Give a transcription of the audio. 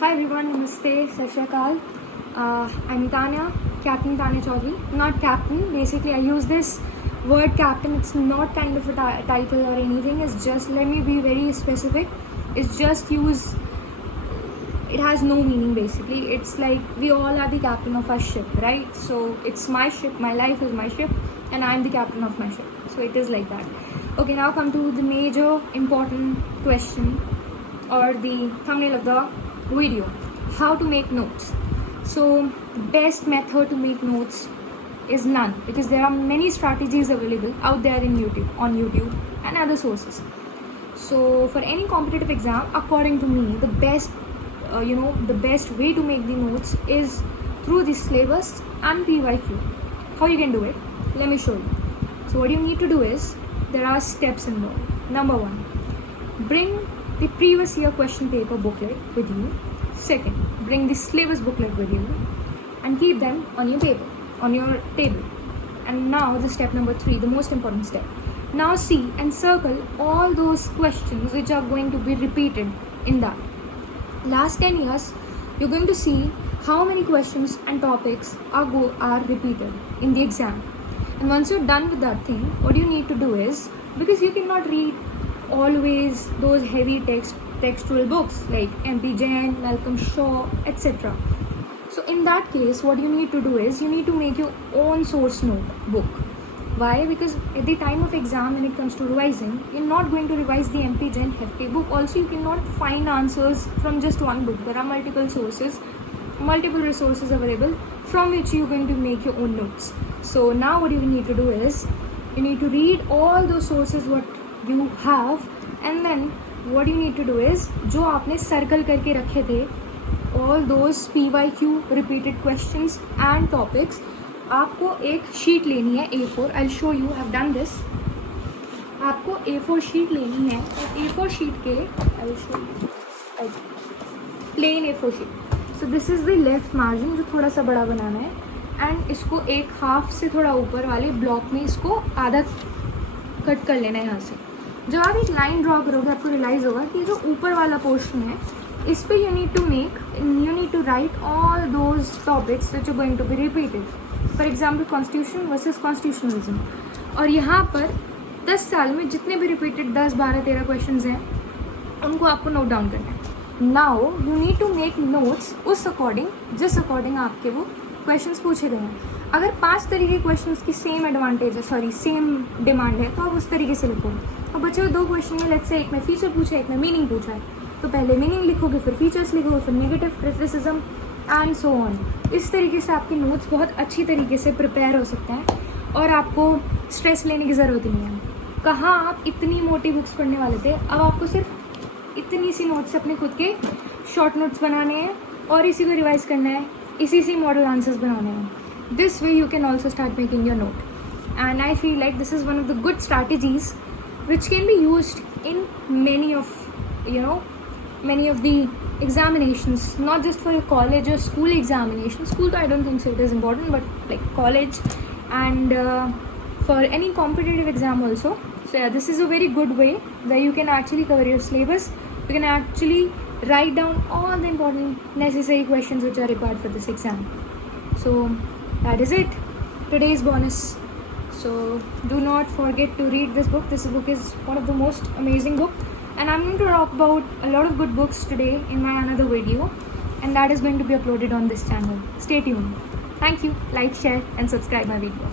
Hi everyone, Namaste, Sat Shri Akal. I'm Tanya, Captain Tanya Chaudhary. Not captain, basically I use this word captain, it's not kind of a title or anything, it's just, let me be very specific, it's just use, it has no meaning basically. It's like we all are the captain of our ship, right? So it's my ship, my life is my ship, and I'm the captain of my ship. So it is like that. Okay, now come to the major important question or the thumbnail of the video: how to make notes. So the best method to make notes is none, because there are many strategies available out there in on YouTube and other sources. So for any competitive exam, according to me, the best the best way to make the notes is through the syllabus and PYQ. How you can do it? Let me show you. So what you need to do is, there are steps involved. Number one, bring the previous year question paper booklet with you. Second, bring the syllabus booklet with you and keep them on your paper, on your table. And now the step number 3, the most important step. Now see and circle all those questions which are going to be repeated in that. Last 10 years, you're going to see how many questions and topics are repeated in the exam. And once you're done with that thing, what you need to do is, because you cannot read always those heavy textual books like MP Jain, Malcolm Shaw, etc. So in that case, what you need to do is, you need to make your own source notebook. Why? Because at the time of exam, when it comes to revising, you're not going to revise the MP Jain hefty book. Also, you cannot find answers from just one book. There are multiple sources, multiple resources available from which you're going to make your own notes. So now what you need to do is, you need to read all those sources what you have, and then what you need to do is, जो आपने circle करके रखे थे, all those PYQ repeated questions and topics, आपको एक sheet लेनी है A4. I'll show you, I've done this. आपको A4 शीट लेनी है, और A4 शीट के I'll show you plain A4 sheet. So this is the left margin जो थोड़ा सा बड़ा बनाना है, एंड इसको एक हाफ से थोड़ा ऊपर वाले ब्लॉक में इसको आधा कट कर लेना है यहाँ से. जब आप एक लाइन ड्रॉ करोगे, आपको रियलाइज़ होगा कि जो ऊपर वाला पोर्शन है, इस पे you need to write all those topics which are going to be repeated. For example, constitution versus constitutionalism. और यहाँ पर 10 साल में जितने भी repeated 10, 12, 13 questions हैं, उनको आपको नोट डाउन करना है. Now you need to make notes उस अकॉर्डिंग, जिस अकॉर्डिंग आपके वो क्वेश्चंस पूछे गए हैं. अगर 5 तरीके के क्वेश्चंस की सेम डिमांड है, तो आप उस तरीके से लिखो. और बच्चे 2 क्वेश्चन में, लेट्स से एक में फीचर पूछा है, एक में मीनिंग पूछा है, तो पहले मीनिंग लिखोगे, फिर फीचर्स लिखोगे, फिर negative criticism and so on. इस तरीके से आपके नोट्स बहुत अच्छी तरीके से प्रिपेयर हो सकते हैं, और आपको स्ट्रेस लेने की ज़रूरत नहीं है. कहाँ आप इतनी मोटी बुक्स पढ़ने वाले थे, अब आपको सिर्फ इतनी सी नोट्स से अपने खुद के शॉर्ट नोट्स बनाने हैं, और इसी को रिवाइज करना है, इसी से मॉडल आंसर्स बनाने हैं. This way you can also start making your note, and I feel like this is one of the good strategies which can be used in many of the examinations, not just for your college or school examinations. School, I don't think so it is important, but like college and for any competitive exam also. So yeah, this is a very good way where you can actually cover your syllabus. You can actually write down all the important necessary questions which are required for this exam. So that is it, today's bonus. So do not forget to read this book. This book is one of the most amazing book, and I'm going to talk about a lot of good books today in my another video, and that is going to be uploaded on this channel. Stay tuned. Thank you. Like, share and subscribe my video.